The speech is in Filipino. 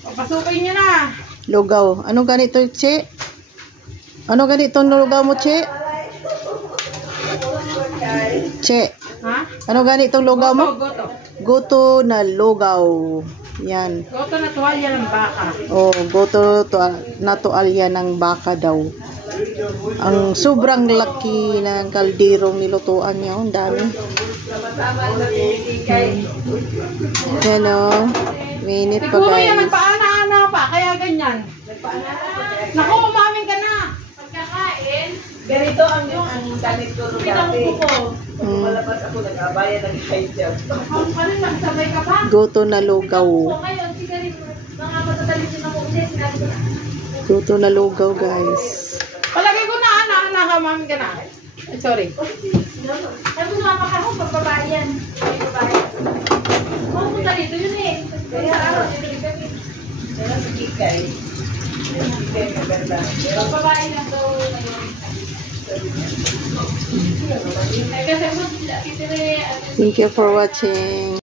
Papasukin niyo na. Lugaw. Anong ganito, Che? Ano ganitong lugaw mo, Che? Che. Ha? Ano ganitong lugaw mo? Goto. Goto na lugaw. Yan. Goto na tuwalya ng baka. Oh, goto na tuwalya ng baka daw. Ang sobrang laki ng kalderong nilutuan niya. Ang dami. Yan o. Minute pa Siguro yan, guys. nagpaana-ana pa, kaya ganyan. Naku, umamin ka na. Pagkakain, Ganito ang ganito pinang dati. ko. Pag malabas ako, nag-abaya, nag-hijab. Ang pala, nagsabay ka pa. Goto na lugaw. Ngayon, sigarin, mga matatalis na mo ulit, sinabi ko na. Goto na lugaw guys. Palagay ko na, ana-ana ka, umamin ka na. Ay, sorry. Sabi ko nga ako, pagbabae yan. Pumunta dito yun eh. Kaya araw, dito kami. Kaya sa Kikay. Kikay maganda. Pagbabae lang daw ngayon. Kasi mo, Thank you for watching.